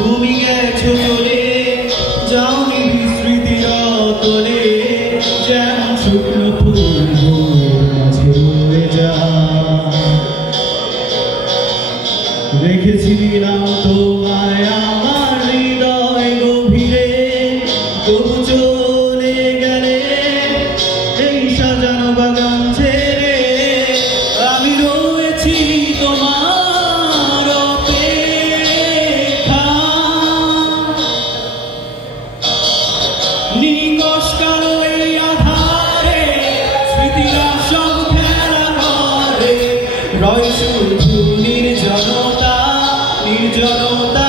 তুমি গেছো চলে যাওনি বিস্মৃতির অতলে যেমন শুকনো ফুল মাঝে রয়ে যায় রেখেছিলাম তোমায় আমার হৃদয় গভীরে তবু চলে গেলে এই সাজানো বাগান ছেড়ে আমি রয়েছি তোমার অপেক্ষা নিকশ কালো এই আধারে স্মৃতিরা সব খেলা করে রয় শুধু নির্জনতা